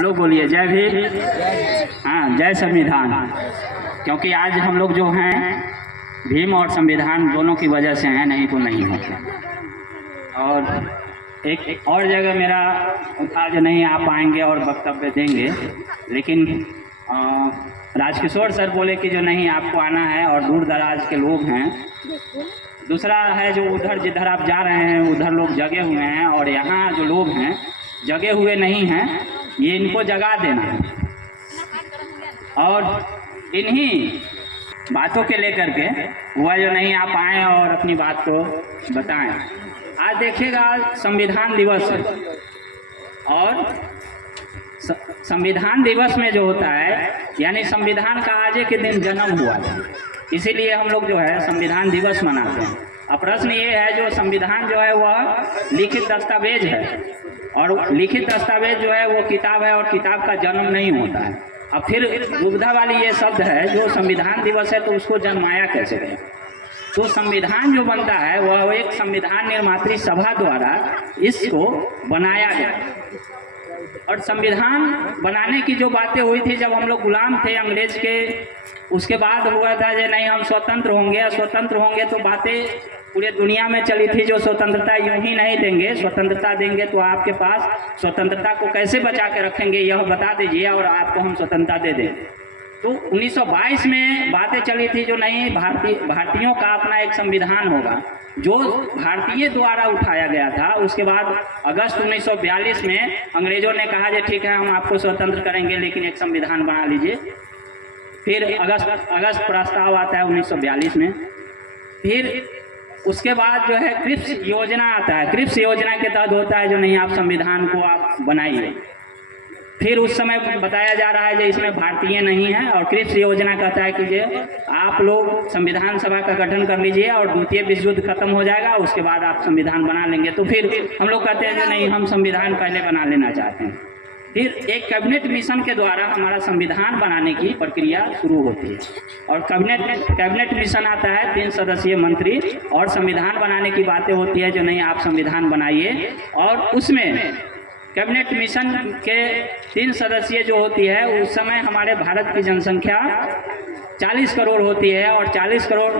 लोग बोलिए जय भीम। हाँ, जय संविधान। क्योंकि आज हम लोग जो हैं भीम और संविधान दोनों की वजह से हैं, नहीं तो नहीं होते। और एक और जगह मेरा आज नहीं आ पाएंगे और वक्तव्य देंगे, लेकिन राजकिशोर सर बोले कि जो नहीं आपको आना है और दूर दराज के लोग हैं। दूसरा है जो उधर जिधर आप जा रहे हैं उधर लोग जगे हुए हैं और यहाँ जो लोग हैं जगे हुए नहीं हैं, ये इनको जगा देना है। और इन्हीं बातों के लेकर के हुआ जो नहीं आप आएँ और अपनी बात को बताएं। आज देखिएगा संविधान दिवस है और संविधान दिवस में जो होता है यानी संविधान का आज के दिन जन्म हुआ था, इसीलिए हम लोग जो है संविधान दिवस मनाते हैं। अब प्रश्न ये है जो संविधान जो है वह लिखित दस्तावेज है और लिखित दस्तावेज जो है वो किताब है और किताब का जन्म नहीं होता है। अब फिर दुविधा वाली ये शब्द है जो संविधान दिवस है तो उसको जन्माया कैसे गया। तो संविधान जो बनता है वह एक संविधान निर्मात्री सभा द्वारा इसको बनाया गया। और संविधान बनाने की जो बातें हुई थी जब हम लोग गुलाम थे अंग्रेज के, उसके बाद हुआ था जो नहीं हम स्वतंत्र होंगे तो बातें पूरे दुनिया में चली थी जो स्वतंत्रता यूं ही नहीं देंगे, स्वतंत्रता देंगे तो आपके पास स्वतंत्रता को कैसे बचा के रखेंगे यह बता दीजिए और आपको हम स्वतंत्रता दे दें। तो 1922 में बातें चली थी जो नहीं भारतीयों का अपना एक संविधान होगा जो भारतीय द्वारा उठाया गया था। उसके बाद अगस्त 1942 में अंग्रेजों ने कहा कि ठीक है हम आपको स्वतंत्र करेंगे लेकिन एक संविधान बना लीजिए। फिर अगस्त प्रस्ताव आता है 1942 में। फिर उसके बाद जो है क्रिप्स योजना आता है। क्रिप्स योजना के तहत होता है जो नहीं आप संविधान को आप बनाइए। फिर उस समय बताया जा रहा है जो इसमें भारतीय नहीं है और क्रिप्स योजना कहता है कि जो आप लोग संविधान सभा का गठन कर लीजिए और द्वितीय विश्व युद्ध खत्म हो जाएगा उसके बाद आप संविधान बना लेंगे। तो फिर हम लोग कहते हैं कि नहीं हम संविधान पहले बना लेना चाहते हैं। फिर एक कैबिनेट मिशन के द्वारा हमारा संविधान बनाने की प्रक्रिया शुरू होती है और कैबिनेट मिशन आता है 3 सदस्यीय मंत्री और संविधान बनाने की बातें होती है जो नहीं आप संविधान बनाइए। और उसमें कैबिनेट मिशन के 3 सदस्यीय जो होती है उस समय हमारे भारत की जनसंख्या 40 करोड़ होती है और 40 करोड़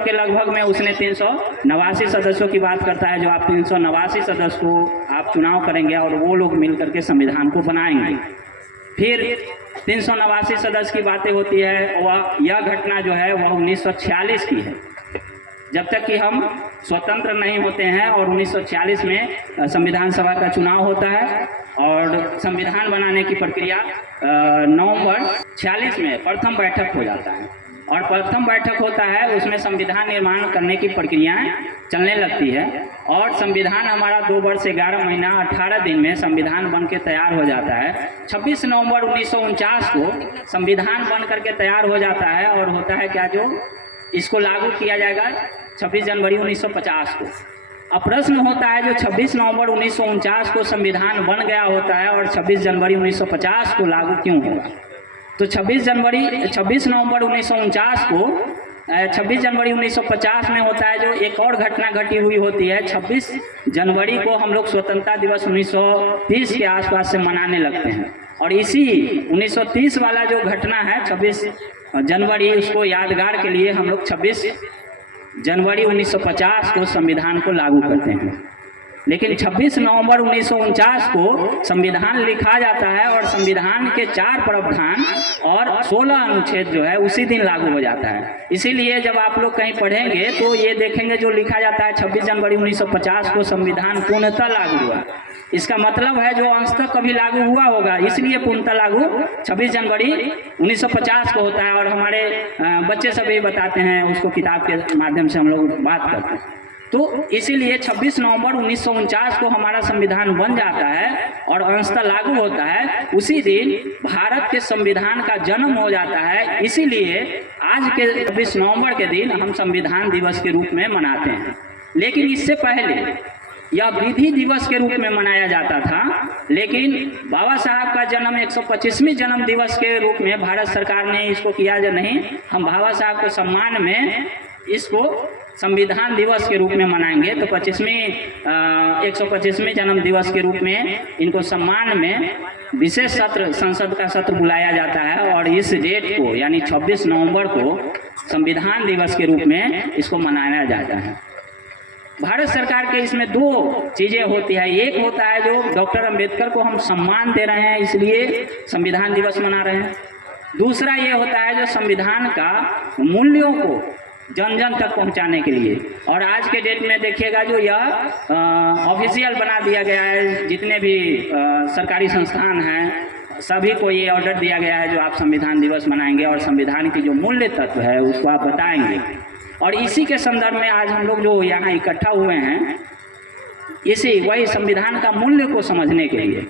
के लगभग में उसने 389 सदस्यों की बात करता है जो आप 389 सदस्य को आप चुनाव करेंगे और वो लोग मिल करके संविधान को बनाएंगे। फिर 389 सदस्य की बातें होती है वह यह घटना जो है वह 1946 की है जब तक कि हम स्वतंत्र नहीं होते हैं और 1946 में संविधान सभा का चुनाव होता है और संविधान बनाने की प्रक्रिया नवंबर 46 में प्रथम बैठक हो जाता है और प्रथम बैठक होता है उसमें संविधान निर्माण करने की प्रक्रियाएं चलने लगती है और संविधान हमारा 2 वर्ष 11 महीना 18 दिन में संविधान बन के तैयार हो जाता है। 26 नवंबर 1949 को संविधान बन करके तैयार हो जाता है और होता है क्या जो इसको लागू किया जाएगा 26 जनवरी 1950 को। अब प्रश्न होता है जो 26 नवंबर 1949 को संविधान बन गया होता है और 26 जनवरी 1950 को लागू क्यों होगा। तो 26 नवंबर 1949 को 26 जनवरी 1950 में होता है जो एक और घटना घटी हुई होती है। 26 जनवरी को हम लोग स्वतंत्रता दिवस 1930 के आसपास से मनाने लगते हैं और इसी 1930 वाला जो घटना है 26 जनवरी उसको यादगार के लिए हम लोग 26 जनवरी 1950 को संविधान को लागू करते हैं। लेकिन 26 नवंबर 1949 को संविधान लिखा जाता है और संविधान के 4 प्रावधान और 16 अनुच्छेद जो है उसी दिन लागू हो जाता है। इसीलिए जब आप लोग कहीं पढ़ेंगे तो ये देखेंगे जो लिखा जाता है 26 जनवरी 1950 को संविधान पूर्णतः लागू हुआ। इसका मतलब है जो अंश तक कभी लागू हुआ होगा इसलिए पूर्णतः लागू 26 जनवरी 1950 को होता है और हमारे बच्चे सभी बताते हैं उसको किताब के माध्यम से हम लोग बात करते हैं। तो इसीलिए 26 नवंबर 1949 को हमारा संविधान बन जाता है और अंशतः लागू होता है। उसी दिन भारत के संविधान का जन्म हो जाता है। इसीलिए आज के 26 नवंबर के दिन हम संविधान दिवस के रूप में मनाते हैं। लेकिन इससे पहले यह विधि दिवस के रूप में मनाया जाता था, लेकिन बाबा साहब का जन्म 125वें जन्म दिवस के रूप में भारत सरकार ने इसको किया जो नहीं हम बाबा साहब के सम्मान में इसको संविधान दिवस के रूप में मनाएंगे। तो 125वें जन्म दिवस के रूप में इनको सम्मान में विशेष सत्र, संसद का सत्र बुलाया जाता है और इस डेट को यानी 26 नवंबर को संविधान दिवस के रूप में इसको मनाया जाता है। भारत सरकार के इसमें दो चीज़ें होती है। एक होता है जो डॉक्टर अंबेडकर को हम सम्मान दे रहे हैं इसलिए संविधान दिवस मना रहे हैं। दूसरा ये होता है जो संविधान का मूल्यों को जन जन तक पहुंचाने के लिए। और आज के डेट में देखिएगा जो यह ऑफिशियल बना दिया गया है, जितने भी सरकारी संस्थान हैं सभी को ये ऑर्डर दिया गया है जो आप संविधान दिवस मनाएंगे और संविधान की जो मूल्य तत्व है उसको आप बताएंगे। और इसी के संदर्भ में आज हम लोग जो यहाँ इकट्ठा हुए हैं इसी वही संविधान का मूल्य को समझने के लिए।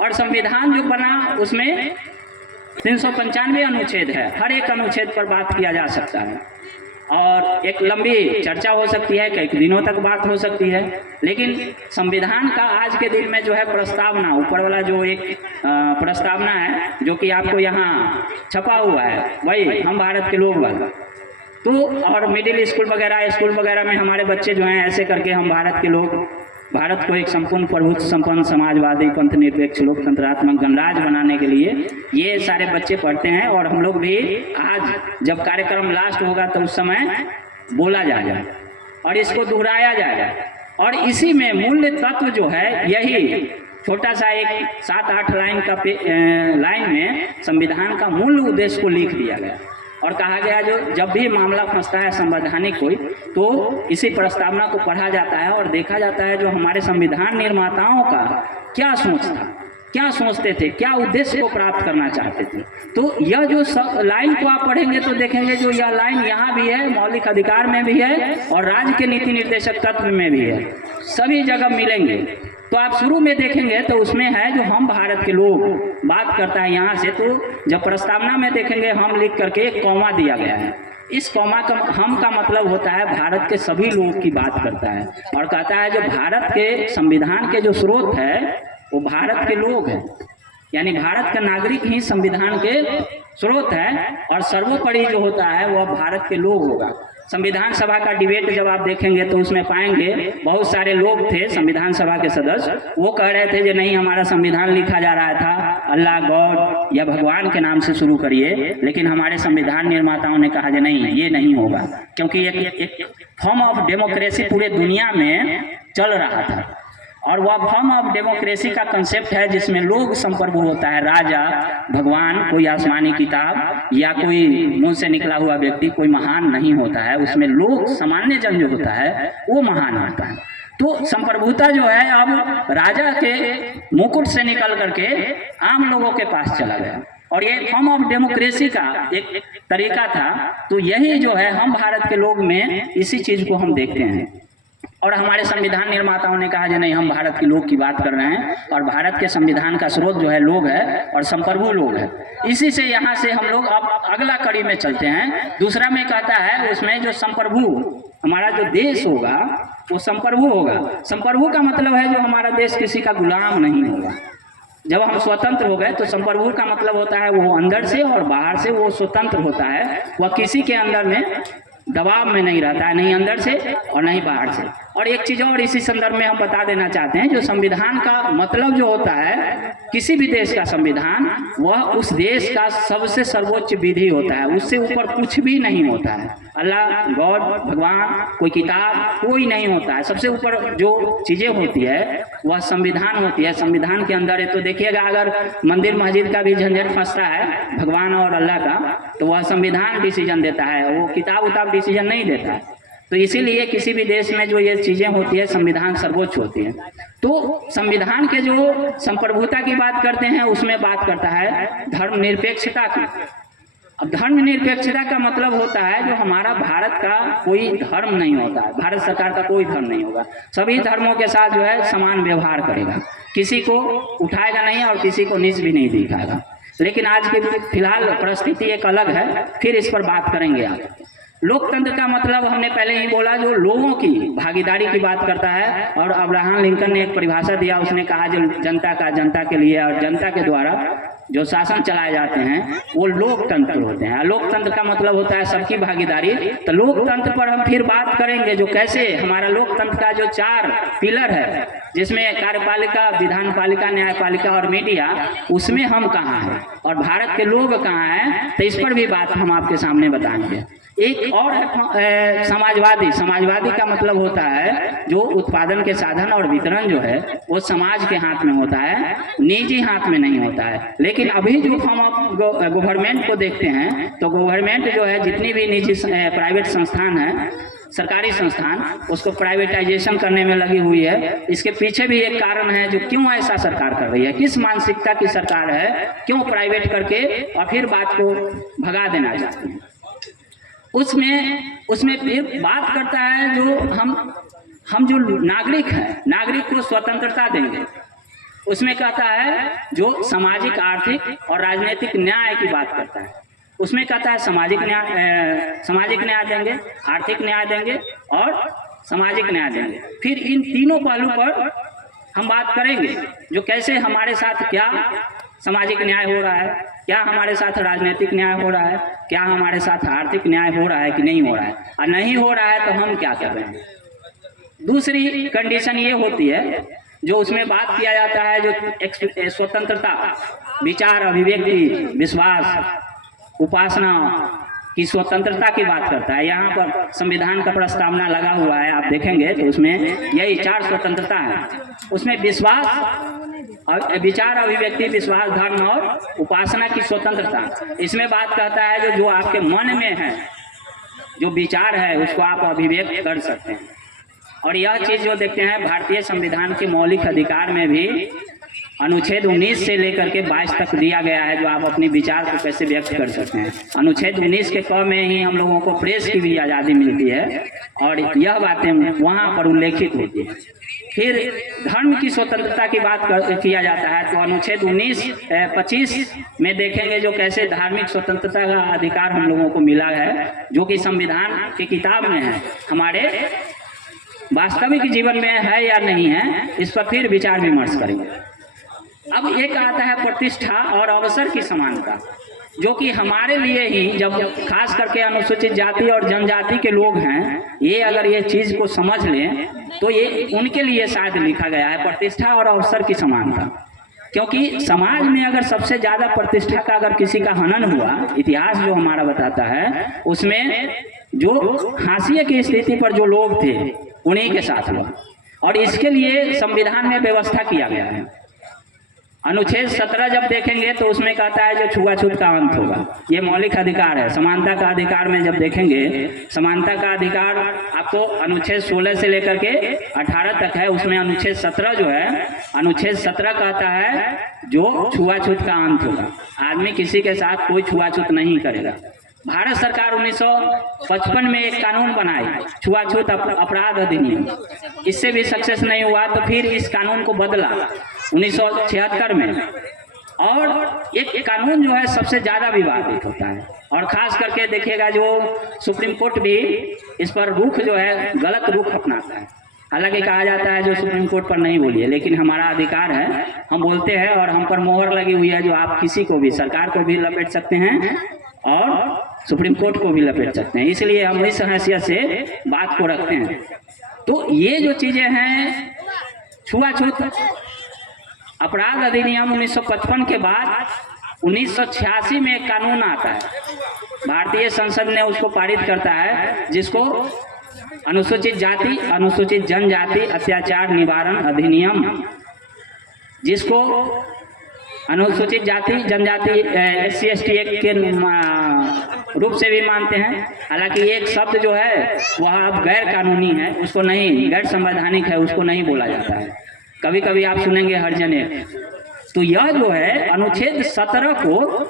और संविधान जो बना उसमें 395 अनुच्छेद है, हर एक अनुच्छेद पर बात किया जा सकता है और एक लंबी चर्चा हो सकती है, कई दिनों तक बात हो सकती है। लेकिन संविधान का आज के दिन में जो है प्रस्तावना, ऊपर वाला जो एक प्रस्तावना है जो कि आपको यहाँ छपा हुआ है वही हम भारत के लोग वाला। तो और मिडिल स्कूल वगैरह में हमारे बच्चे जो हैं ऐसे करके हम भारत के लोग, भारत को एक संपूर्ण प्रभुत्व संपन्न समाजवादी पंथ निरपेक्ष लोकतंत्रात्मक गणराज्य बनाने के लिए ये सारे बच्चे पढ़ते हैं। और हम लोग भी आज जब कार्यक्रम लास्ट होगा तो उस समय बोला जाएगा और इसको दोहराया जाएगा। और इसी में मूल्य तत्व जो है यही छोटा सा एक 7-8 लाइन का लाइन में संविधान का मूल उद्देश्य को लिख दिया गया और कहा गया जो जब भी मामला फंसता है संवैधानिक कोई तो इसी प्रस्तावना को पढ़ा जाता है और देखा जाता है जो हमारे संविधान निर्माताओं का क्या सोच था, क्या सोचते थे, क्या उद्देश्य को प्राप्त करना चाहते थे। तो यह जो लाइन को आप पढ़ेंगे तो देखेंगे जो यह लाइन यहाँ भी है, मौलिक अधिकार में भी है और राज्य के नीति निर्देशक तत्व में भी है, सभी जगह मिलेंगे। तो आप शुरू में देखेंगे तो उसमें है जो हम भारत के लोग बात करता है यहाँ से। तो जब प्रस्तावना में देखेंगे हम लिख करके एक कॉमा दिया गया है। इस कॉमा का हम का मतलब होता है भारत के सभी लोग की बात करता है और कहता है जो भारत के संविधान के जो स्रोत है वो भारत के लोग हैं, यानी भारत का नागरिक ही संविधान के स्रोत है और सर्वोपरि जो होता है वह भारत के लोग होगा। संविधान सभा का डिबेट जब आप देखेंगे तो उसमें पाएंगे बहुत सारे लोग थे संविधान सभा के सदस्य, वो कह रहे थे कि नहीं हमारा संविधान लिखा जा रहा था अल्लाह, गॉड या भगवान के नाम से शुरू करिए, लेकिन हमारे संविधान निर्माताओं ने कहा कि नहीं ये नहीं होगा, क्योंकि एक फॉर्म ऑफ डेमोक्रेसी पूरे दुनिया में चल रहा था और वह फॉर्म ऑफ डेमोक्रेसी का कंसेप्ट है जिसमें लोग संप्रभु होता है, राजा, भगवान, कोई आसमानी किताब या कोई मुंह से निकला हुआ व्यक्ति कोई महान नहीं होता है, उसमें लोग सामान्य जन जो होता है वो महान होता है। तो संप्रभुता जो है अब राजा के मुकुट से निकल करके आम लोगों के पास चला गया और ये फॉर्म ऑफ डेमोक्रेसी का एक तरीका था। तो यही जो है हम भारत के लोग में इसी चीज को हम देखते हैं और हमारे संविधान निर्माताओं ने कहा कि नहीं हम भारत के लोग की बात कर रहे हैं और भारत के संविधान का स्रोत जो है लोग है और संप्रभु लोग है। इसी से यहाँ से हम लोग अब अगला कड़ी में चलते हैं। दूसरा में कहता है उसमें जो संप्रभु हमारा जो देश होगा वो संप्रभु होगा। संप्रभु का मतलब है जो हमारा देश किसी का गुलाम नहीं होगा। जब हम स्वतंत्र हो गए तो संप्रभु का मतलब होता है वो अंदर से और बाहर से वो स्वतंत्र होता है, वह किसी के अंदर में दबाव में नहीं रहता है, नहीं अंदर से और नहीं बाहर से। और एक चीज़ और इसी संदर्भ में हम बता देना चाहते हैं जो संविधान का मतलब जो होता है किसी भी देश का संविधान वह उस देश का सबसे सर्वोच्च विधि होता है, उससे ऊपर कुछ भी नहीं होता है। अल्लाह, गॉड, भगवान, कोई किताब कोई नहीं होता है। सबसे ऊपर जो चीज़ें होती है वह संविधान होती है। संविधान के अंदर है तो देखिएगा अगर मंदिर मस्जिद का भी झंझट फंसता है भगवान और अल्लाह का तो वह संविधान डिसीजन देता है, वो किताब उताब डिसीजन नहीं देता है। तो इसीलिए किसी भी देश में जो ये चीज़ें होती है संविधान सर्वोच्च होती है। तो संविधान के जो संप्रभुता की बात करते हैं उसमें बात करता है धर्मनिरपेक्षता की। अब धर्मनिरपेक्षता का मतलब होता है जो हमारा भारत का कोई धर्म नहीं होता है, भारत सरकार का कोई धर्म नहीं होगा, सभी धर्मों के साथ जो है समान व्यवहार करेगा, किसी को उठाएगा नहीं और किसी को नीच भी नहीं दिखाएगा। लेकिन आज की फिलहाल परिस्थिति एक अलग है, फिर इस पर बात करेंगे आप। लोकतंत्र का मतलब हमने पहले ही बोला जो लोगों की भागीदारी की बात करता है और अब्राहम लिंकन ने एक परिभाषा दिया, उसने कहा जो जनता का जनता के लिए और जनता के द्वारा जो शासन चलाए जाते हैं वो लोकतंत्र होते हैं। लोकतंत्र का मतलब होता है सबकी भागीदारी। तो लोकतंत्र पर हम फिर बात करेंगे, जो कैसे हमारा लोकतंत्र का जो 4 पिलर है, जिसमें कार्यपालिका, विधानपालिका, न्यायपालिका और मीडिया, उसमें हम कहाँ हैं और भारत के लोग कहाँ हैं, तो इस पर भी बात हम आपके सामने बताएंगे। एक और है समाजवादी। समाजवादी का मतलब होता है जो उत्पादन के साधन और वितरण जो है वो समाज के हाथ में होता है, निजी हाथ में नहीं होता है। लेकिन अभी जो हम गवर्नमेंट को देखते हैं तो गवर्नमेंट जो है जितनी भी निजी प्राइवेट संस्थान है, सरकारी संस्थान, उसको प्राइवेटाइजेशन करने में लगी हुई है। इसके पीछे भी एक कारण है जो क्यों ऐसा सरकार कर रही है, किस मानसिकता की सरकार है, क्यों प्राइवेट करके और फिर बात को भगा देना चाहती है। उसमें फिर बात करता है जो हम जो नागरिक हैं, नागरिक को स्वतंत्रता देंगे। उसमें कहता है जो सामाजिक, आर्थिक और राजनीतिक न्याय की बात करता है, उसमें कहता है सामाजिक न्याय देंगे, आर्थिक न्याय देंगे और सामाजिक न्याय देंगे। फिर इन तीनों पहलू पर हम बात करेंगे, जो कैसे हमारे साथ क्या सामाजिक न्याय हो रहा है, क्या हमारे साथ राजनीतिक न्याय हो रहा है, क्या हमारे साथ आर्थिक न्याय हो रहा है कि नहीं हो रहा है, और नहीं हो रहा है तो हम क्या कर रहे हैं। दूसरी कंडीशन ये होती है जो उसमें बात किया जाता है जो स्वतंत्रता, विचार, अभिव्यक्ति, विश्वास, उपासना की स्वतंत्रता की बात करता है। यहाँ पर संविधान का प्रस्तावना लगा हुआ है, आप देखेंगे तो उसमें यही 4 स्वतंत्रता है। उसमें विश्वास, विचार, अभिव्यक्ति, विश्वास, धर्म और उपासना की स्वतंत्रता। इसमें बात कहता है जो आपके मन में है, जो विचार है उसको आप अभिव्यक्त कर सकते हैं। और यह चीज़ जो देखते हैं भारतीय संविधान के मौलिक अधिकार में भी अनुच्छेद 19 से लेकर के 22 तक दिया गया है, जो आप अपने विचार को कैसे व्यक्त कर सकते हैं। अनुच्छेद 19 के क में ही हम लोगों को प्रेस की भी आज़ादी मिलती है और यह बातें वहाँ पर उल्लेखित होती है। फिर धर्म की स्वतंत्रता की बात किया जाता है तो अनुच्छेद 25 में देखेंगे जो कैसे धार्मिक स्वतंत्रता का अधिकार हम लोगों को मिला है, जो कि संविधान की किताब में है। हमारे वास्तविक जीवन में है या नहीं है, इस पर फिर विचार विमर्श करेंगे। अब एक आता है प्रतिष्ठा और अवसर की समानता, जो कि हमारे लिए ही, जब खास करके अनुसूचित जाति और जनजाति के लोग हैं, ये अगर ये चीज़ को समझ लें तो ये उनके लिए शायद लिखा गया है, प्रतिष्ठा और अवसर की समानता। क्योंकि समाज में अगर सबसे ज़्यादा प्रतिष्ठा का अगर किसी का हनन हुआ, इतिहास जो हमारा बताता है, उसमें जो हाशिए की स्थिति पर जो लोग थे उन्हीं के साथ हुआ। और इसके लिए संविधान में व्यवस्था किया गया है। अनुच्छेद 17 जब देखेंगे तो उसमें कहता है जो छुआछूत का अंत होगा, ये मौलिक अधिकार है। समानता का अधिकार में जब देखेंगे, समानता का अधिकार आपको अनुच्छेद 16 से लेकर के 18 तक है। उसमें अनुच्छेद 17 जो है, अनुच्छेद 17 कहता है जो छुआछूत का अंत होगा, आदमी किसी के साथ कोई छुआछूत नहीं करेगा। भारत सरकार 1955 में एक कानून बनाई, छुआछूत अपराध अधिनियम। इससे भी सक्सेस नहीं हुआ तो फिर इस कानून को बदला 1976 में। और एक कानून जो है सबसे ज़्यादा विवादित होता है और ख़ास करके देखिएगा जो सुप्रीम कोर्ट भी इस पर रुख जो है गलत रुख अपनाता है। हालांकि कहा जाता है जो सुप्रीम कोर्ट पर नहीं बोलिए, लेकिन हमारा अधिकार है, हम बोलते हैं और हम पर मोहर लगी हुई है, जो आप किसी को भी, सरकार को भी लपेट सकते हैं और सुप्रीम कोर्ट को भी लपेट सकते हैं। इसलिए हम इस हैसियत से बात को रखते हैं। तो ये जो चीज़ें हैं, छुआछूत अपराध अधिनियम 1955 के बाद 1986 में एक कानून आता है, भारतीय संसद ने उसको पारित करता है, जिसको अनुसूचित जाति अनुसूचित जनजाति अत्याचार निवारण अधिनियम, जिसको अनुसूचित जाति जनजाति SC/ST एक्ट के रूप से भी मानते हैं। हालांकि एक शब्द जो है वह अब गैर कानूनी है, उसको नहीं, गैर संवैधानिक है, उसको नहीं बोला जाता है। कभी कभी आप सुनेंगे हरिजन एक्ट। तो यह जो है अनुच्छेद 17 को,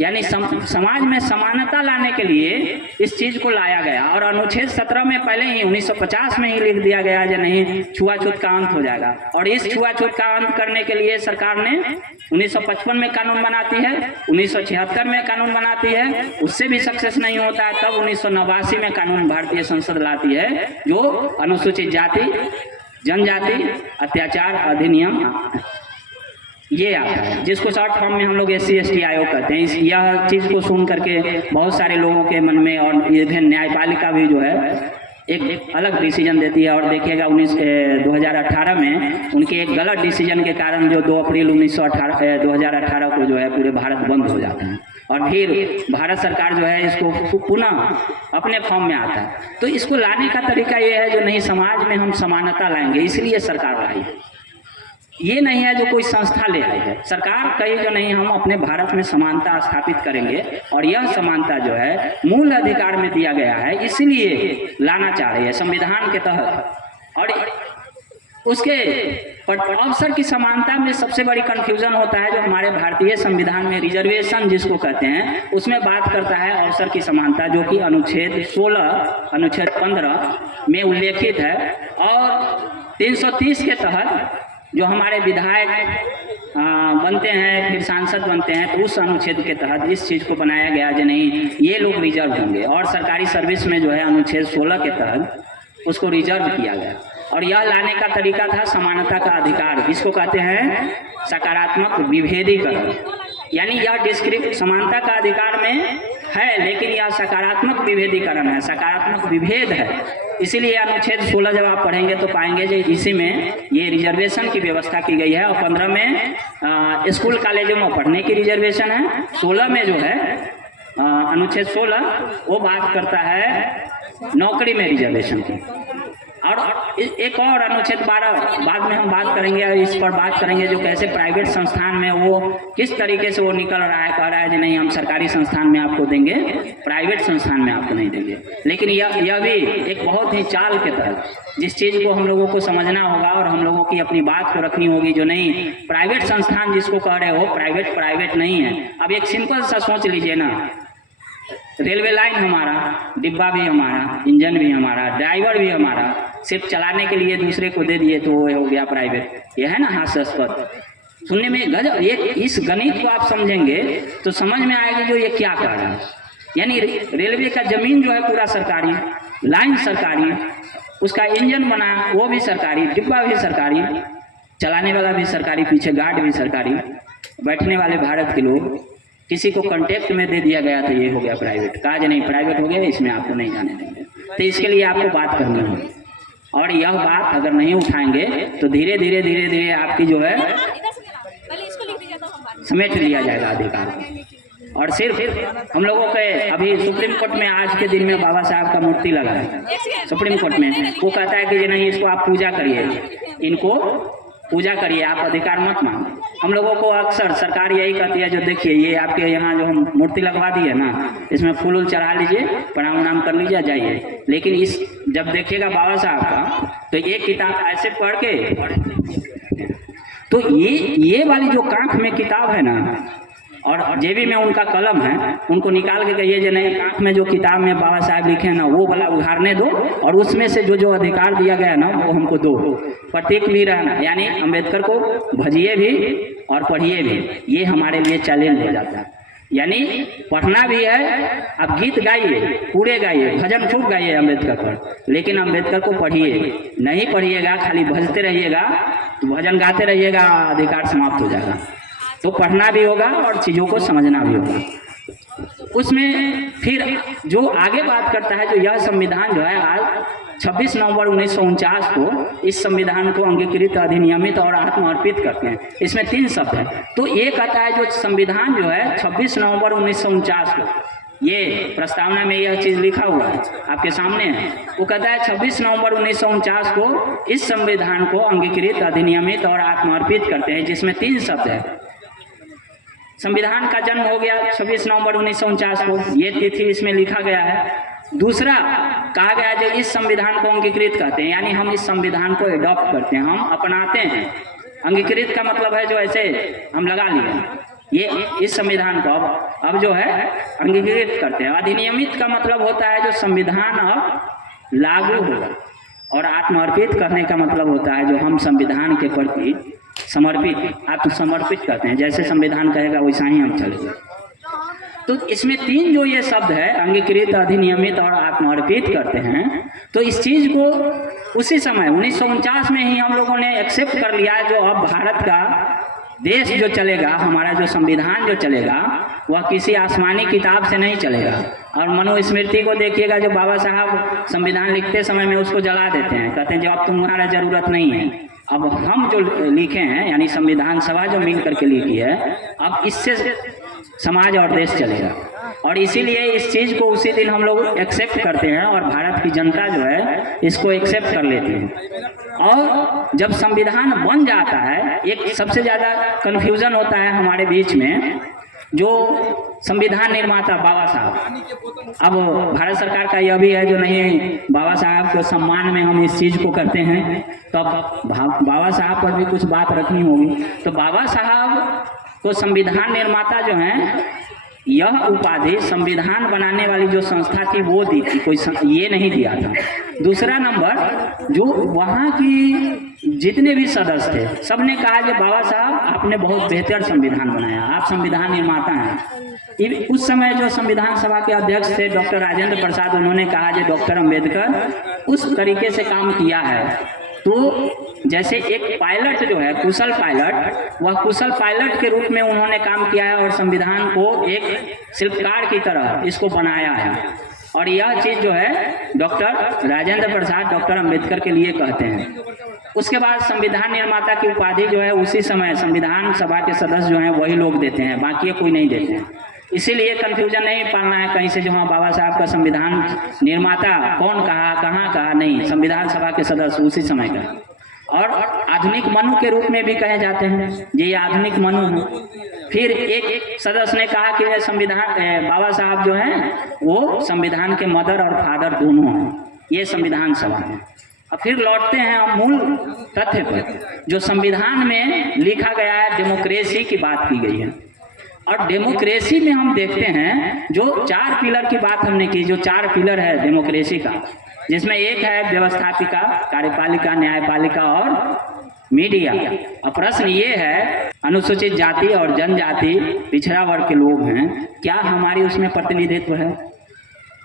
यानी समाज में समानता लाने के लिए इस चीज़ को लाया गया। और अनुच्छेद 17 में पहले ही 1950 में ही लिख दिया गया जो नहीं, छुआछूत का अंत हो जाएगा। और इस छुआछूत का अंत करने के लिए सरकार ने 1955 में कानून बनाती है, 1976 में कानून बनाती है, उससे भी सक्सेस नहीं होता है। तब 1989 में कानून भारतीय संसद लाती है, जो अनुसूचित जाति जनजाति अत्याचार अधिनियम। ये आता है, जिसको शॉर्ट फॉर्म में हम लोग SC/ST आयोग कहते हैं। यह चीज़ को सुन करके बहुत सारे लोगों के मन में, और इवन न्यायपालिका भी जो है एक अलग डिसीजन देती है। और देखिएगा 2018 में उनके एक गलत डिसीजन के कारण जो 2 अप्रैल 2018 को जो है पूरे भारत बंद हो जाता है, और फिर भारत सरकार जो है इसको पुनः अपने फॉर्म में आता है। तो इसको लाने का तरीका ये है जो नहीं, समाज में हम समानता लाएंगे, इसलिए सरकार लाई है। ये नहीं है जो कोई संस्था ले आई है। सरकार कही जो नहीं, हम अपने भारत में समानता स्थापित करेंगे, और यह समानता जो है मूल अधिकार में दिया गया है, इसलिए लाना चाह रही है संविधान के तहत। और उसके अवसर की समानता में सबसे बड़ी कंफ्यूजन होता है जो हमारे भारतीय संविधान में रिजर्वेशन जिसको कहते हैं, उसमें बात करता है अवसर की समानता, जो कि अनुच्छेद 16, अनुच्छेद 15 में उल्लेखित है। और 330 के तहत जो हमारे विधायक बनते हैं, फिर सांसद बनते हैं, तो उस अनुच्छेद के तहत इस चीज़ को बनाया गया जो नहीं, ये लोग रिजर्व होंगे। और सरकारी सर्विस में जो है अनुच्छेद 16 के तहत उसको रिजर्व किया गया। और यह लाने का तरीका था समानता का अधिकार, इसको कहते हैं सकारात्मक विभेदीकरण। यानी यह समानता का अधिकार में है, लेकिन यह सकारात्मक विभेदीकरण है, सकारात्मक विभेद है। इसीलिए अनुच्छेद 16 जब आप पढ़ेंगे तो पाएंगे कि इसी में ये रिजर्वेशन की व्यवस्था की गई है। और 15 में स्कूल कॉलेजों में पढ़ने की रिजर्वेशन है। 16 में जो है अनुच्छेद 16 वो बात करता है नौकरी में रिजर्वेशन की। और एक और अनुच्छेद 12 बाद में हम बात करेंगे, इस पर बात करेंगे जो कैसे प्राइवेट संस्थान में वो किस तरीके से वो निकल रहा है, कह रहा है कि नहीं हम सरकारी संस्थान में आपको देंगे, प्राइवेट संस्थान में आपको नहीं देंगे। लेकिन यह भी एक बहुत ही चाल के तहत जिस चीज़ को हम लोगों को समझना होगा और हम लोगों की अपनी बात को रखनी होगी जो नहीं, प्राइवेट संस्थान जिसको कह रहे हो प्राइवेट नहीं है। अब एक सिंपल सा सोच लीजिए ना, रेलवे लाइन हमारा, डिब्बा भी हमारा, इंजन भी हमारा, ड्राइवर भी हमारा, सिर्फ चलाने के लिए दूसरे को दे दिए तो हो गया प्राइवेट। यह है ना हास्यास्पद, सुनने में गजब। ये इस गणित को आप समझेंगे तो समझ में आएगा जो ये क्या कह रहा है। यानी रेलवे का जमीन जो है पूरा सरकारी, लाइन सरकारी, उसका इंजन बना वो भी सरकारी, डिब्बा भी सरकारी, चलाने वाला भी सरकारी, पीछे गार्ड भी सरकारी, बैठने वाले भारत के लोग। किसी को कॉन्टेक्ट में दे दिया गया तो ये हो गया प्राइवेट, कहा नहीं प्राइवेट हो गया, इसमें आपको नहीं जाने देंगे। तो इसके लिए आपको बात करनी होगी, और यह बात अगर नहीं उठाएंगे तो धीरे धीरे आपकी जो है समेट लिया जाएगा अधिकार। और सिर्फ हम लोगों के अभी सुप्रीम कोर्ट में आज के दिन में बाबा साहब का मूर्ति लगा है सुप्रीम कोर्ट में, वो कहता है कि नहीं इसको आप पूजा करिए, इनको पूजा करिए, आप अधिकार मत मांगो। हम लोगों को अक्सर सरकार यही कहती है जो देखिए ये आपके यहाँ जो हम मूर्ति लगवा दिए ना, इसमें फूल उल चढ़ा लीजिए, प्रणाम उनाम कर लीजिए, जाइए। लेकिन इस जब देखिएगा बाबा साहब का तो एक किताब ऐसे पढ़ के, तो ये वाली जो कांख में किताब है ना, और जेबी में उनका कलम है, उनको निकाल के कहिए जो नहीं कांख में जो किताब में बाबा साहब लिखे हैं ना वो वाला उघाड़ने दो, और उसमें से जो अधिकार दिया गया ना वो हमको दो। प्रतीक भी रहना, यानी अम्बेडकर को भजिए भी और पढ़िए भी, ये हमारे लिए चैलेंज हो जाता है। यानी पढ़ना भी है, अब गीत गाइए, पूरे गाइए, भजन खूब गाइए अम्बेडकर पर, लेकिन अम्बेडकर को पढ़िए। नहीं पढ़िएगा, खाली भजते रहिएगा, तो भजन गाते रहिएगा, अधिकार समाप्त हो जाएगा। तो पढ़ना भी होगा और चीज़ों को समझना भी होगा। उसमें फिर जो आगे बात करता है, जो यह संविधान जो है आज 26 नवंबर 1949 को इस संविधान को अंगीकृत, अधिनियमित और आत्मर्पित करते हैं। इसमें 3 शब्द हैं। तो ये कहता है जो संविधान जो है 26 नवंबर 1949 को, ये प्रस्तावना में यह चीज़ लिखा हुआ है आपके सामने है, वो कहता है 26 नवंबर 1949 को इस संविधान को अंगीकृत, अधिनियमित और आत्मर्पित करते हैं, जिसमें 3 शब्द है। संविधान का जन्म हो गया 26 नवंबर 1949 को, ये तिथि इसमें लिखा गया है। दूसरा कहा गया जो इस संविधान को अंगीकृत करते हैं, यानी हम इस संविधान को एडॉप्ट करते हैं, हम अपनाते हैं। अंगीकृत का मतलब है जो ऐसे हम लगा लिए, ये इस संविधान को अब जो है अंगीकृत करते हैं। अधिनियमित का मतलब होता है जो संविधान अब लागू होगा, और आत्मर्पित करने का मतलब होता है जो हम संविधान के प्रति आत्मसमर्पित करते हैं, जैसे संविधान कहेगा वैसा ही हम चलेंगे। तो इसमें 3 जो ये शब्द है, अंगीकृत, अधिनियमित और आत्मर्पित करते हैं, तो इस चीज़ को उसी समय 1949 में ही हम लोगों ने एक्सेप्ट कर लिया, जो अब भारत का देश जो चलेगा, हमारा जो संविधान जो चलेगा, वह किसी आसमानी किताब से नहीं चलेगा। और मनुस्मृति को देखिएगा, जो बाबा साहब संविधान लिखते समय में उसको जला देते हैं, कहते हैं जो अब तुम्हारा जरूरत नहीं है। अब हम जो लिखे हैं, यानी संविधान सभा जो मिल करके लिखी है, अब इससे समाज और देश चलेगा। और इसीलिए इस चीज़ को उसी दिन हम लोग एक्सेप्ट करते हैं और भारत की जनता जो है इसको एक्सेप्ट कर लेती है। और जब संविधान बन जाता है, एक सबसे ज़्यादा कन्फ्यूज़न होता है हमारे बीच में, जो संविधान निर्माता बाबा साहब, अब भारत सरकार का यह भी है जो नहीं, बाबा साहब के सम्मान में हम इस चीज़ को करते हैं, तो अब बाबा साहब पर भी कुछ बात रखनी होगी। तो बाबा साहब को संविधान निर्माता जो हैं, यह उपाधि संविधान बनाने वाली जो संस्था थी वो दी थी, कोई ये नहीं दिया था। दूसरा नंबर, जो वहाँ की जितने भी सदस्य थे, सब ने कहा कि बाबा साहब आपने बहुत बेहतर संविधान बनाया, आप संविधान निर्माता हैं। उस समय जो संविधान सभा के अध्यक्ष थे डॉक्टर राजेंद्र प्रसाद, उन्होंने कहा कि डॉक्टर अंबेडकर उस तरीके से काम किया है। तो जैसे एक पायलट जो है, कुशल पायलट, वह कुशल पायलट के रूप में उन्होंने काम किया है और संविधान को एक शिल्पकार की तरह इसको बनाया है। और यह चीज़ जो है डॉक्टर राजेंद्र प्रसाद, डॉक्टर अंबेडकर के लिए कहते हैं। उसके बाद संविधान निर्माता की उपाधि जो है उसी समय संविधान सभा के सदस्य जो हैं वही लोग देते हैं, बाकी कोई नहीं देते हैं। इसीलिए कन्फ्यूजन नहीं पालना है कहीं से, जो हाँ बाबा साहब का संविधान निर्माता कौन कहा, कहाँ कहा, नहीं, संविधान सभा के सदस्य उसी समय का। और आधुनिक मनु के रूप में भी कहे जाते हैं, ये आधुनिक मनु है। फिर एक सदस्य ने कहा कि संविधान बाबा साहब जो हैं वो संविधान के मदर और फादर दोनों हैं, ये संविधान सभा है। अब फिर लौटते हैं हम मूल तथ्य पर, जो संविधान में लिखा गया है, डेमोक्रेसी की बात की गई है। और डेमोक्रेसी में हम देखते हैं जो 4 पिलर की बात हमने की, जो 4 पिलर है डेमोक्रेसी का, जिसमें एक है व्यवस्थापिका, कार्यपालिका, न्यायपालिका और मीडिया। अब प्रश्न ये है, अनुसूचित जाति और जनजाति पिछड़ा वर्ग के लोग हैं, क्या हमारी उसमें प्रतिनिधित्व है?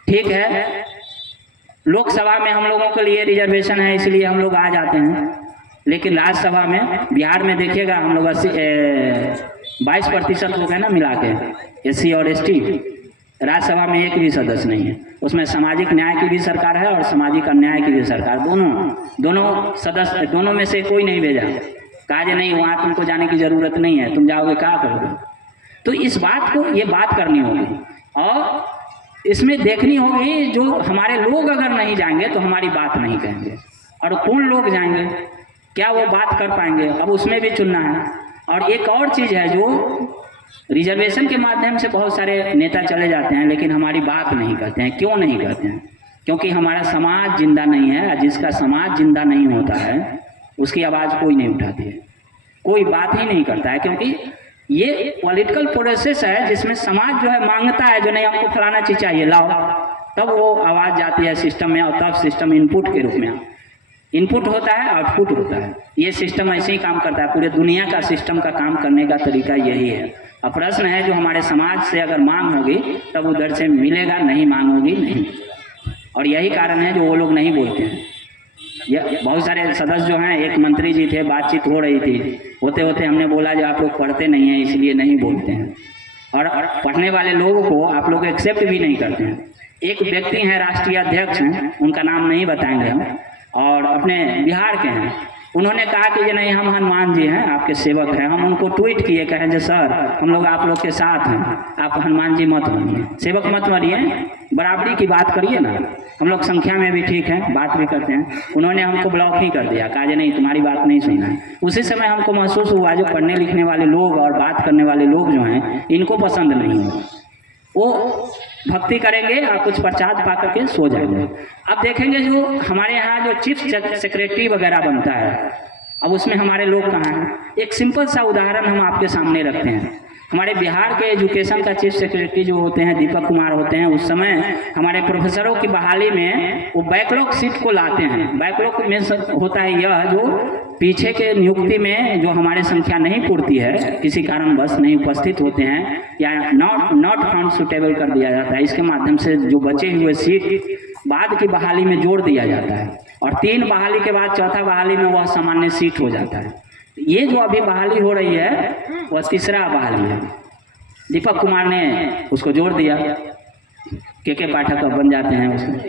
ठीक है, लोकसभा में हम लोगों के लिए रिजर्वेशन है, इसलिए हम लोग आ जाते हैं, लेकिन राज्यसभा में, बिहार में देखिएगा हम लोग 22% लोग हैं ना मिला के, SC और ST। राज्यसभा में एक भी सदस्य नहीं है। उसमें सामाजिक न्याय की भी सरकार है और सामाजिक अन्याय की भी सरकार, दोनों सदस्य, दोनों में से कोई नहीं भेजा, कहा जे नहीं वहाँ तुमको जाने की ज़रूरत नहीं है, तुम जाओगे क्या करोगे। तो इस बात को, ये बात करनी होगी और इसमें देखनी होगी, जो हमारे लोग अगर नहीं जाएंगे तो हमारी बात नहीं कहेंगे, और कौन लोग जाएंगे, क्या वो बात कर पाएंगे, अब उसमें भी चुनना है। और एक और चीज़ है, जो रिजर्वेशन के माध्यम से बहुत सारे नेता चले जाते हैं लेकिन हमारी बात नहीं करते हैं। क्यों नहीं करते हैं? क्योंकि हमारा समाज जिंदा नहीं है। जिसका समाज जिंदा नहीं होता है उसकी आवाज़ कोई नहीं उठाती है, कोई बात ही नहीं करता है, क्योंकि ये पॉलिटिकल प्रोसेस है जिसमें समाज जो है मांगता है, जो नहीं हमको फलाना चीज़ चाहिए लाओ, तब वो आवाज़ जाती है सिस्टम में, और तब सिस्टम इनपुट के रूप में, इनपुट होता है आउटपुट होता है। ये सिस्टम ऐसे ही काम करता है, पूरे दुनिया का सिस्टम का काम करने का तरीका यही है। अब प्रश्न है, जो हमारे समाज से अगर मांग होगी तब उधर से मिलेगा, नहीं मांग होगी नहीं। और यही कारण है जो वो लोग नहीं बोलते हैं। ये बहुत सारे सदस्य जो हैं, एक मंत्री जी थे, बातचीत हो रही थी, होते होते हमने बोला जो आप लोग पढ़ते नहीं हैं इसलिए नहीं बोलते हैं, और पढ़ने वाले लोगों को आप लोग एक्सेप्ट भी नहीं करते हैं। एक व्यक्ति हैं, राष्ट्रीय अध्यक्ष हैं, उनका नाम नहीं बताएंगे हम, और अपने बिहार के हैं। उन्होंने कहा कि ये नहीं, हम हनुमान जी हैं, आपके सेवक हैं। हम उनको ट्वीट किए, कहें जो सर हम लोग आप लोग के साथ हैं, आप हनुमान जी मत बनिए, सेवक मत बनिए, बराबरी की बात करिए ना, हम लोग संख्या में भी ठीक हैं, बात भी करते हैं। उन्होंने हमको ब्लॉक ही कर दिया, कहा नहीं तुम्हारी बात नहीं सुनना है। उसी समय हमको महसूस हुआ जो पढ़ने लिखने वाले लोग और बात करने वाले लोग जो हैं इनको पसंद नहीं है, वो भक्ति करेंगे और कुछ प्रसाद पा करके सो जाएंगे। अब देखेंगे जो हमारे यहाँ जो चीफ सेक्रेटरी वगैरह बनता है, अब उसमें हमारे लोग कहाँ हैं? एक सिंपल सा उदाहरण हम आपके सामने रखते हैं। हमारे बिहार के एजुकेशन का चीफ सेक्रेटरी जो होते हैं दीपक कुमार होते हैं, उस समय हमारे प्रोफेसरों की बहाली में वो बैकलॉग सीट को लाते हैं। बैकलॉग में होता है यह, जो पीछे के नियुक्ति में जो हमारे संख्या नहीं पूर्ति है, किसी कारणवश नहीं उपस्थित होते हैं या नॉट फाउंड सुटेबल कर दिया जाता है, इसके माध्यम से जो बचे हुए सीट बाद की बहाली में जोड़ दिया जाता है, और 3 बहाली के बाद चौथा बहाली में वह सामान्य सीट हो जाता है। ये जो अभी बहाली हो रही है वह तीसरा बहाली है। दीपक कुमार ने उसको जोड़ दिया, के पाठक बन जाते हैं उसमें।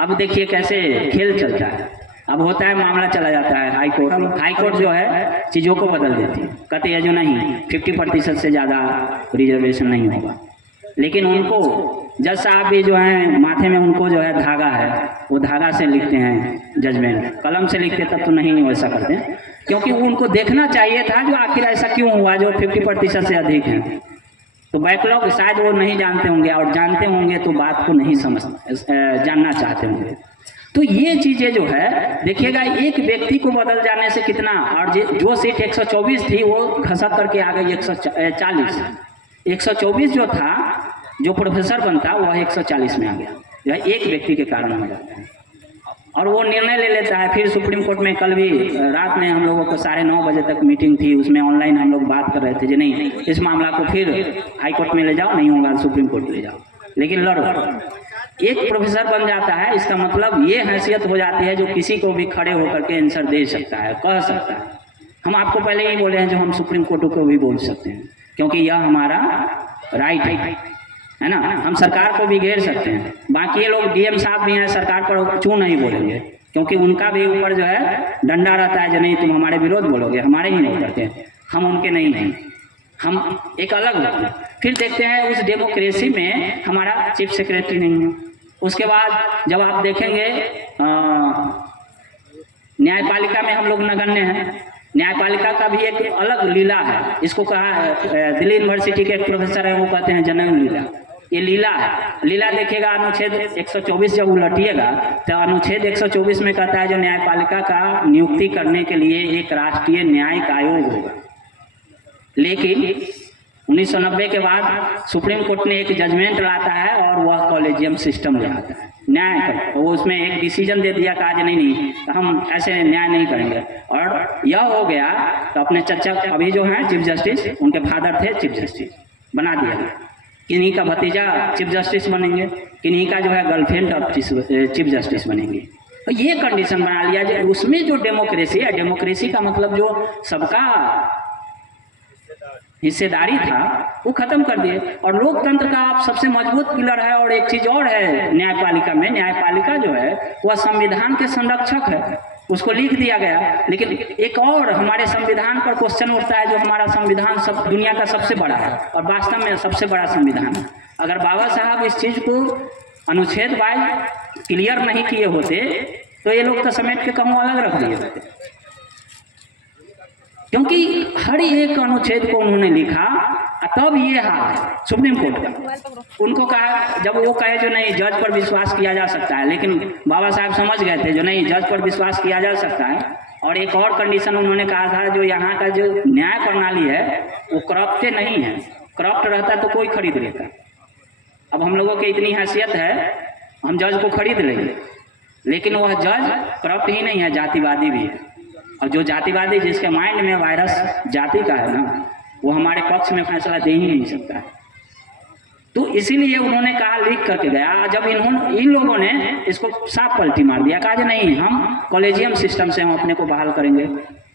अब देखिए कैसे खेल चलता है। अब होता है मामला चला जाता है हाई कोर्ट। हाई कोर्ट जो है चीज़ों को बदल देती है, कहते हैं जो नहीं 50% से ज़्यादा रिजर्वेशन नहीं होगा। लेकिन उनको जज साहब भी जो हैं माथे में उनको जो है धागा है, वो धागा से लिखते हैं जजमेंट, कलम से लिखते तब तो नहीं वैसा करते हैं, क्योंकि उनको देखना चाहिए था जो आखिर ऐसा क्यों हुआ जो 50% से अधिक है। तो बैकलॉग शायद वो नहीं जानते होंगे, और जानते होंगे तो बात को नहीं जानना चाहते होंगे। तो ये चीज़ें जो है देखिएगा, एक व्यक्ति को बदल जाने से कितना, और जो सीट 124 थी वो खसक करके आ गई 140। 124 जो था, जो प्रोफेसर बनता वह 140 में आ गया। यह एक व्यक्ति के कारण हो जाता है, और वो निर्णय ले लेता है। फिर सुप्रीम कोर्ट में कल भी रात में हम लोगों को 9:30 बजे तक मीटिंग थी, उसमें ऑनलाइन हम लोग बात कर रहे थे कि नहीं इस मामला को फिर हाई कोर्ट में ले जाओ, नहीं होगा सुप्रीम कोर्ट ले जाओ, लेकिन लड़ो। एक प्रोफेसर बन जाता है, इसका मतलब ये हैसियत हो जाती है जो किसी को भी खड़े होकर के आंसर दे सकता है, कह सकता है। हम आपको पहले ही बोले हैं जो हम सुप्रीम कोर्ट को भी बोल सकते हैं, क्योंकि यह हमारा राइट है ना। हम सरकार को भी घेर सकते हैं। बाकी ये लोग डीएम साहब भी हैं, सरकार पर क्यों नहीं बोलेंगे, क्योंकि उनका भी ऊपर जो है डंडा रहता है जो नहीं तुम हमारे विरोध बोलोगे, हमारे ही नहीं करते, हम उनके नहीं हैं, हम एक अलग होते हैं। फिर देखते हैं उस डेमोक्रेसी में हमारा चीफ सेक्रेटरी नहीं है। उसके बाद जब आप देखेंगे न्यायपालिका में हम लोग नगण्य हैं। न्यायपालिका का भी एक अलग लीला है। इसको कहा दिल्ली यूनिवर्सिटी के एक प्रोफेसर है, वो कहते हैं जन्म लीला। ये लीला है। लीला देखिएगा, अनुच्छेद 124 जब उलटिएगा तो अनुच्छेद 124 में कहता है जो न्यायपालिका का नियुक्ति करने के लिए एक राष्ट्रीय न्यायिक आयोग होगा। लेकिन 1990 के बाद सुप्रीम कोर्ट ने एक जजमेंट लाता है और वह कॉलेजियम सिस्टम ले आता है न्याय कर। वो उसमें एक डिसीजन दे दिया, कहा नहीं तो हम ऐसे न्याय नहीं करेंगे। और यह हो गया तो अपने चचा अभी जो हैं चीफ जस्टिस, उनके फादर थे चीफ जस्टिस, बना दिया। किन्हीं का भतीजा चीफ जस्टिस बनेंगे, किन्हीं का जो है गर्लफ्रेंड अब चीफ जस्टिस बनेंगे। तो ये कंडीशन बना लिया जो उसमें जो डेमोक्रेसी है, डेमोक्रेसी का मतलब जो सबका हिस्सेदारी था वो खत्म कर दिए। और लोकतंत्र का आप सबसे मजबूत पिलर है। और एक चीज और है न्यायपालिका में, न्यायपालिका जो है वह संविधान के संरक्षक है, उसको लिख दिया गया। लेकिन एक और हमारे संविधान पर क्वेश्चन उठता है, जो हमारा संविधान सब दुनिया का सबसे बड़ा है और वास्तव में सबसे बड़ा संविधान है। अगर बाबा साहब इस चीज को अनुच्छेद वाइज क्लियर नहीं किए होते तो ये लोग तो समेट के कहूँ अलग रख दिए होते, क्योंकि हर एक अनुच्छेद को उन्होंने लिखा। तब ये हाल है सुप्रीम कोर्ट का। उनको कहा, जब वो कहे जो नहीं जज पर विश्वास किया जा सकता है, लेकिन बाबा साहब समझ गए थे जो नहीं जज पर विश्वास किया जा सकता है। और एक और कंडीशन उन्होंने कहा था, जो यहाँ का जो न्याय प्रणाली है वो करप्ट नहीं है। करप्ट रहता तो कोई खरीद लेता। अब हम लोगों की इतनी हैसियत है, हम जज को खरीद लेंगे, लेकिन वह जज करप्ट ही नहीं है, जातिवादी भी है। और जो जातिवादी, जिसके माइंड में वायरस जाति का है ना, वो हमारे पक्ष में फैसला दे ही नहीं सकता है। तो इसीलिए उन्होंने कहा लिख करके गया। जब इन लोगों ने इसको साफ पलटी मार दिया, कहा नहीं हम कॉलेजियम सिस्टम से हम अपने को बहाल करेंगे।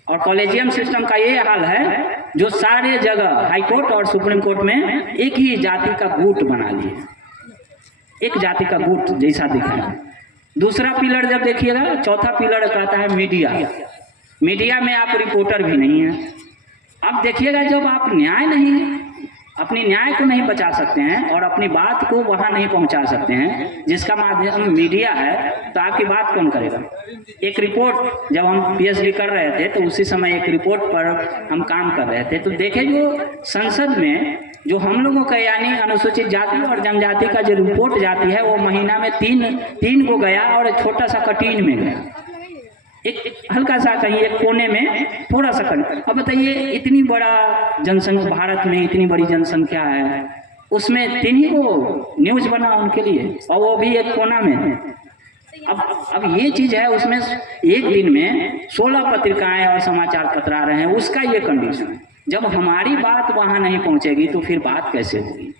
और कॉलेजियम सिस्टम का ये हाल है जो सारे जगह हाई कोर्ट और सुप्रीम कोर्ट में एक ही जाति का गुट बना लिए, एक जाति का गुट जैसा दिखा है। दूसरा पिलर जब देखिएगा, चौथा पिलर कहता है मीडिया। मीडिया में आप रिपोर्टर भी नहीं है। अब देखिएगा, जब आप न्याय नहीं, अपनी न्याय को नहीं बचा सकते हैं और अपनी बात को वहां नहीं पहुंचा सकते हैं, जिसका माध्यम मीडिया है, तो आपकी बात कौन करेगा। एक रिपोर्ट, जब हम पीएचडी कर रहे थे तो उसी समय एक रिपोर्ट पर हम काम कर रहे थे, तो देखे जो संसद में जो हम लोगों का यानी अनुसूचित जाति और जनजाति का जो रिपोर्ट जाती है, वो महीना में तीन को गया और एक छोटा सा कटीन में गया, एक हल्का सा कहीं एक कोने में थोड़ा सा कट। अब बताइए, इतनी बड़ा जनसंख्या भारत में, इतनी बड़ी जनसंख्या है, उसमें 3 ही को न्यूज बना उनके लिए, और वो भी एक कोना में है। अब ये चीज है, उसमें एक दिन में 16 पत्रिकाएं और समाचार पत्र आ रहे हैं, उसका ये कंडीशन है। जब हमारी बात वहां नहीं पहुंचेगी तो फिर बात कैसे होगी।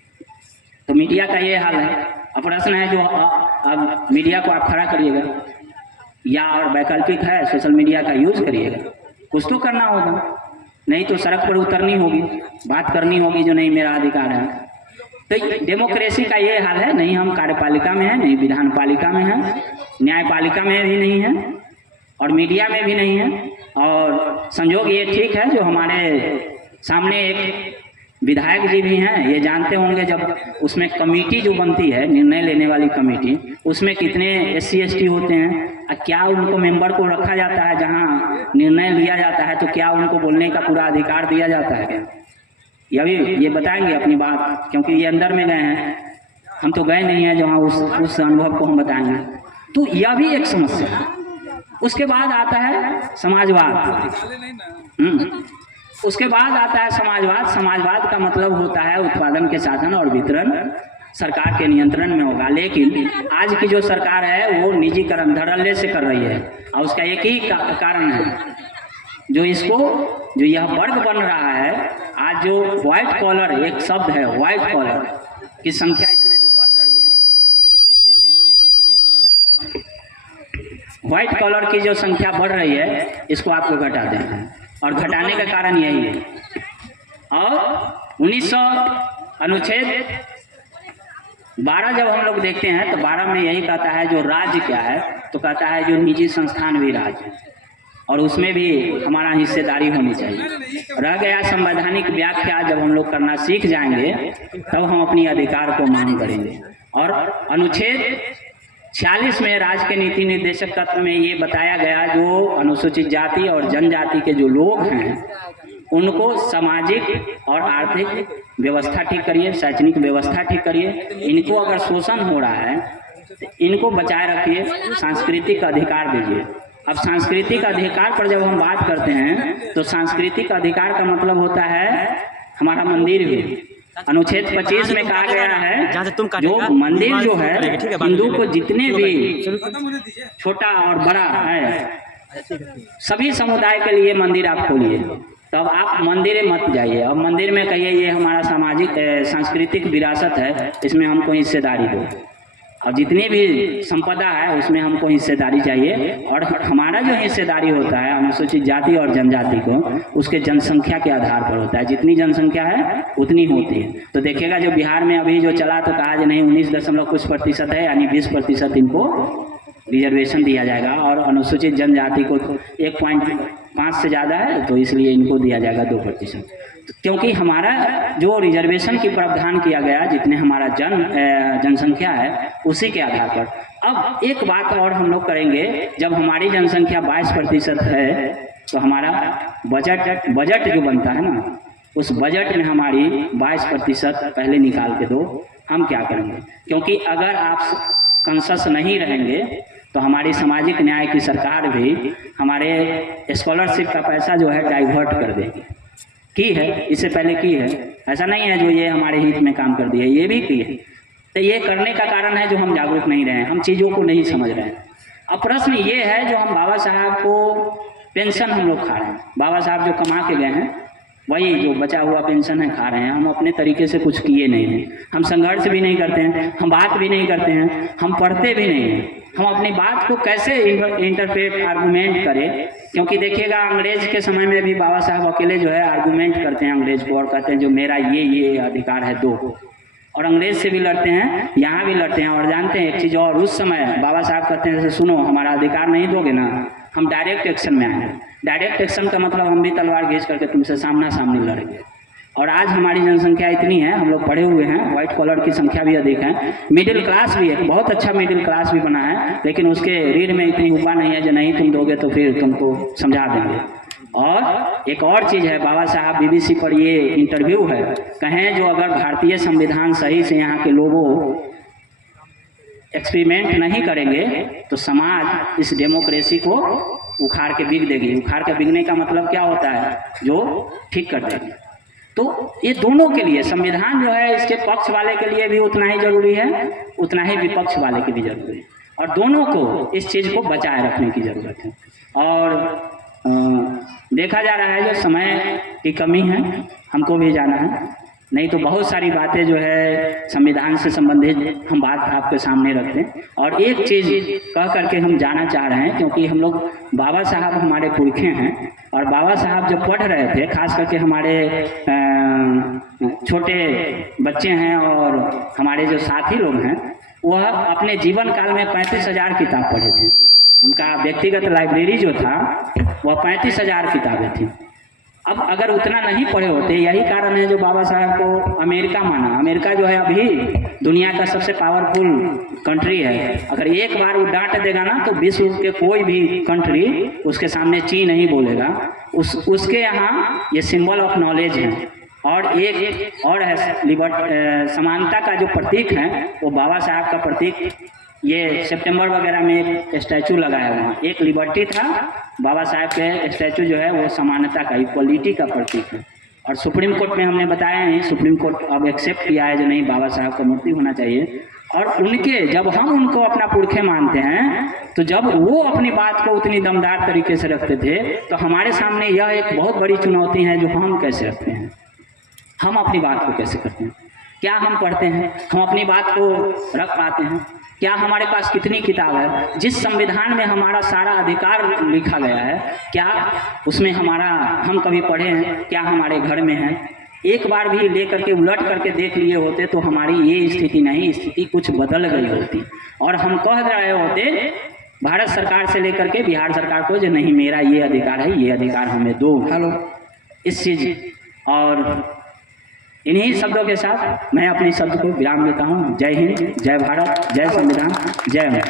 तो मीडिया का ये हाल है। अब प्रश्न है जो अब मीडिया को आप खड़ा करिएगा, या और वैकल्पिक है सोशल मीडिया का यूज करिएगा, कुछ तो करना होगा। नहीं तो सड़क पर उतरनी होगी, बात करनी होगी जो नहीं मेरा अधिकार है। तो डेमोक्रेसी का ये हाल है, नहीं हम कार्यपालिका में हैं, नहीं विधान पालिका में हैं, न्यायपालिका में भी नहीं है और मीडिया में भी नहीं है। और संयोग ये ठीक है जो हमारे सामने एक विधायक जी भी हैं, ये जानते होंगे जब उसमें कमेटी जो बनती है, निर्णय लेने वाली कमेटी, उसमें कितने SC ST होते हैं, क्या उनको मेंबर को रखा जाता है जहां निर्णय लिया जाता है, तो क्या उनको बोलने का पूरा अधिकार दिया जाता है क्या? ये बताएंगे अपनी बात, क्योंकि ये अंदर में गए हैं, हम तो गए नहीं हैं जहाँ उस अनुभव को हम बताएंगे। तो यह भी एक समस्या है। उसके बाद आता है समाजवाद। उसके बाद आता है समाजवाद। समाजवाद का मतलब होता है उत्पादन के साधन और वितरण सरकार के नियंत्रण में होगा, लेकिन आज की जो सरकार है वो निजीकरण धड़ल्ले से कर रही है। और उसका एक ही कारण है, जो यह वर्ग बन रहा है आज, जो व्हाइट कॉलर एक शब्द है, व्हाइट कॉलर की संख्या इसमें जो बढ़ रही है, व्हाइट कॉलर की जो संख्या बढ़ रही है, इसको आपको घटा देना है। और घटाने का कारण यही है। और 1900 अनुच्छेद 12 जब हम लोग देखते हैं तो 12 में यही कहता है जो राज्य क्या है, तो कहता है जो निजी संस्थान भी राज्य है, और उसमें भी हमारा हिस्सेदारी होनी चाहिए। रह गया संवैधानिक व्याख्या, जब हम लोग करना सीख जाएंगे तब हम अपनी अधिकार को मांग करेंगे। और अनुच्छेद 46 में राज्य के नीति निर्देशक तत्व में ये बताया गया, जो अनुसूचित जाति और जनजाति के जो लोग हैं उनको सामाजिक और आर्थिक व्यवस्था ठीक करिए, शैक्षणिक व्यवस्था ठीक करिए। इनको अगर शोषण हो रहा है तो इनको बचाए रखिए, सांस्कृतिक अधिकार दीजिए। अब सांस्कृतिक अधिकार पर जब हम बात करते हैं तो सांस्कृतिक अधिकार का मतलब होता है हमारा मंदिर भी। अनुच्छेद 25 में कहा गया है जो मंदिर जो है हिंदू को जितने भी छोटा और बड़ा है सभी समुदाय के लिए मंदिर आप खोलिए, तब आप मंदिर मत जाइए। अब मंदिर में कहिए ये हमारा सामाजिक सांस्कृतिक विरासत है, इसमें हमको हिस्सेदारी दो। और जितनी भी संपदा है उसमें हमको हिस्सेदारी चाहिए। और हमारा जो हिस्सेदारी होता है अनुसूचित जाति और जनजाति को, उसके जनसंख्या के आधार पर होता है। जितनी जनसंख्या है उतनी होती है। तो देखिएगा जो बिहार में अभी जो चला तो कहा नहीं 19.कुछ% है, यानी 20% इनको रिजर्वेशन दिया जाएगा। और अनुसूचित जनजाति को 1.5 से ज़्यादा है तो इसलिए इनको दिया जाएगा 2%। क्योंकि हमारा जो रिजर्वेशन की प्रावधान किया गया जितने हमारा जनसंख्या है उसी के आधार पर। अब एक बात और हम लोग करेंगे, जब हमारी जनसंख्या 22% है तो हमारा बजट जो बनता है ना, उस बजट में हमारी 22% पहले निकाल के दो। हम क्या करेंगे, क्योंकि अगर आप कॉन्शस नहीं रहेंगे तो हमारी सामाजिक न्याय की सरकार भी हमारे स्कॉलरशिप का पैसा जो है डाइवर्ट कर देगी। की है, इससे पहले की है, ऐसा नहीं है जो ये हमारे हित में काम कर दिया, ये भी की है। तो ये करने का कारण है जो हम जागरूक नहीं रहे, हम चीज़ों को नहीं समझ रहे हैं। अब प्रश्न ये है जो हम बाबा साहब को पेंशन हम लोग खा रहे हैं, बाबा साहब जो कमा के गए हैं वही जो बचा हुआ पेंशन है खा रहे हैं। हम अपने तरीके से कुछ किए नहीं हैं, हम संघर्ष भी नहीं करते हैं, हम बात भी नहीं करते हैं, हम पढ़ते भी नहीं हैं। हम अपनी बात को कैसे इंटरप्रेट आर्गूमेंट करें, क्योंकि देखिएगा अंग्रेज के समय में भी बाबा साहब अकेले जो है आर्गूमेंट करते हैं अंग्रेज को और कहते हैं जो मेरा ये अधिकार है दो। और अंग्रेज से भी लड़ते हैं, यहाँ भी लड़ते हैं। और जानते हैं एक चीज़ और, उस समय बाबा साहब कहते हैं जैसे सुनो हमारा अधिकार नहीं दोगे ना, हम डायरेक्ट एक्शन में आएंगे। डायरेक्ट एक्शन का मतलब हम भी तलवार घींच करके तुमसे सामना सामने लड़ेंगे। और आज हमारी जनसंख्या इतनी है, हम लोग पढ़े हुए हैं, व्हाइट कॉलर की संख्या भी अधिक है, मिडिल क्लास भी है, बहुत अच्छा मिडिल क्लास भी बना है, लेकिन उसके रीढ़ में इतनी उपा नहीं है जो नहीं तुम दोगे तो फिर तुमको समझा देंगे। और एक और चीज़ है, बाबा साहब BBC पर ये इंटरव्यू है, कहें जो अगर भारतीय संविधान सही से यहाँ के लोगों एक्सपेरिमेंट नहीं करेंगे तो समाज इस डेमोक्रेसी को उखाड़ के बिक देगी। उखाड़ के बिकने का मतलब क्या होता है, जो ठीक कर देगी। तो ये दोनों के लिए संविधान जो है इसके पक्ष वाले के लिए भी उतना ही जरूरी है, उतना ही विपक्ष वाले की भी जरूरी है। और दोनों को इस चीज़ को बचाए रखने की ज़रूरत है। और देखा जा रहा है जो समय की कमी है, हमको भी जाना है, नहीं तो बहुत सारी बातें जो है संविधान से संबंधित हम बात आपके सामने रखते हैं। और एक चीज़ कह करके हम जाना चाह रहे हैं, क्योंकि हम लोग बाबा साहब हमारे पुरखे हैं, और बाबा साहब जब पढ़ रहे थे, खास करके हमारे छोटे बच्चे हैं और हमारे जो साथी लोग हैं, वह अपने जीवन काल में 35,000 किताब पढ़े थे। उनका व्यक्तिगत लाइब्रेरी जो था वह 35,000 किताबें थी। अब अगर उतना नहीं पढ़े होते, यही कारण है जो बाबा साहब को अमेरिका माना। अमेरिका जो है अभी दुनिया का सबसे पावरफुल कंट्री है। अगर एक बार वो डांट देगा ना तो विश्व के कोई भी कंट्री उसके सामने ची नहीं बोलेगा। उसके यहाँ ये सिंबल ऑफ नॉलेज है। और एक और है समानता का जो प्रतीक है वो बाबा साहब का प्रतीक, ये सितंबर वगैरह में एक स्टैचू लगाया हुआ, एक लिबर्टी था, बाबा साहब के स्टैचू जो है वो समानता का, इक्वलिटी का प्रतीक है। और सुप्रीम कोर्ट में हमने बताया नहीं, सुप्रीम कोर्ट अब एक्सेप्ट किया है जो नहीं, बाबा साहब का मूर्ति होना चाहिए। और उनके जब हम उनको अपना पुरखे मानते हैं, तो जब वो अपनी बात को उतनी दमदार तरीके से रखते थे, तो हमारे सामने यह एक बहुत बड़ी चुनौती है जो हम कैसे रखते हैं, हम अपनी बात को कैसे करते हैं, क्या हम पढ़ते हैं, हम अपनी बात को रख पाते हैं, क्या हमारे पास कितनी किताब है, जिस संविधान में हमारा सारा अधिकार लिखा गया है, क्या उसमें हमारा हम कभी पढ़े हैं, क्या हमारे घर में है। एक बार भी ले करके उलट करके देख लिए होते तो हमारी ये स्थिति नहीं, स्थिति कुछ बदल गई होती, और हम कह रहे होते भारत सरकार से लेकर के बिहार सरकार को जो नहीं, मेरा ये अधिकार है, ये अधिकार हमें दो। हेलो, इस चीज़ और इन्हीं शब्दों के साथ मैं अपने शब्द को विराम देता हूँ। जय हिंद, जय भारत, जय संविधान, जय हिंद।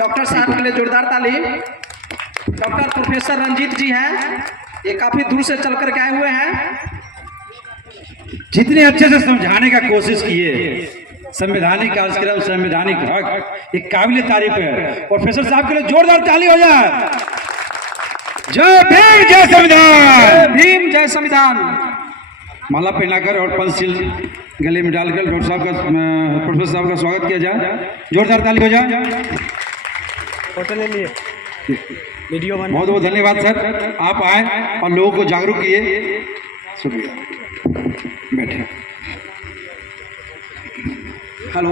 डॉक्टर साहब के लिए जोरदार ताली। डॉक्टर प्रोफेसर रंजीत जी हैं, ये काफी दूर से चल कर के आए हुए हैं। जितने अच्छे से समझाने का कोशिश किए, संवैधानिक कार्यक्रम, संवैधानिक हक, एक काबिल तारीफ है। प्रोफेसर साहब के लिए जोरदार ताली हो जाए। जय भीम, जय संविधान। जय भीम, जय संविधान। माला पहनाकर और पंचशील गले में डालकर डॉक्टर साहब का, प्रोफेसर साहब का स्वागत किया जाए। जोरदार ताली हो जाए। फोटो ले लिए, वीडियो बना। बहुत बहुत धन्यवाद सर, आप आए और लोगों को जागरूक किए। शुक्रिया, बैठे। हेलो।